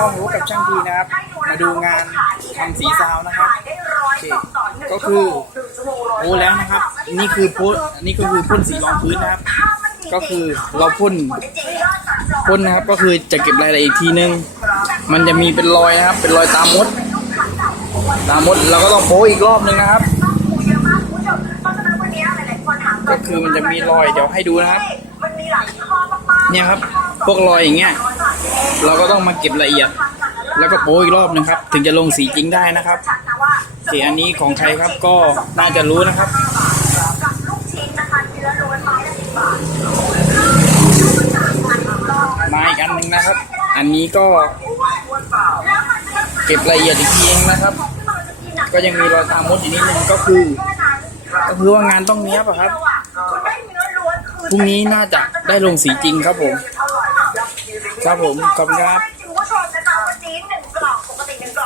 ก็รู้กับช่างทีนะครับมาดูงานทำสีซาวนะครับโอเคก็คือโอ้แล้วนะครับนี่คือพ่นสีรองพื้นนะครับก็คือเราพ่นนะครับก็คือจะเก็บรายละเอียดอีกทีนึงมันจะมีเป็นรอยนะครับเป็นรอยตามดเราก็ต้องโป๊อีกรอบนึงนะครับก็คือมันจะมีรอยเดี๋ยวให้ดูนะครับเนี่ยครับพวกรอยอย่างเงี้ยเราก็ต้องมาเก็บละเอียดแล้วก็โป๊อีกรอบนึงครับถึงจะลงสีจริงได้นะครับสีอันนี้ของใครครับก็น่าจะรู้นะครับมาอีกอันหนึ่งนะครับอันนี้ก็เก็บละเอียดอีกทีนะครับก็ยังมีรอยตามมดอยู่นิดนึงก็คือว่างานต้องเนี้ยป่ะครับพรุ่งนี้น่าจะได้ลงสีจริงครับผมขอบคุณครับ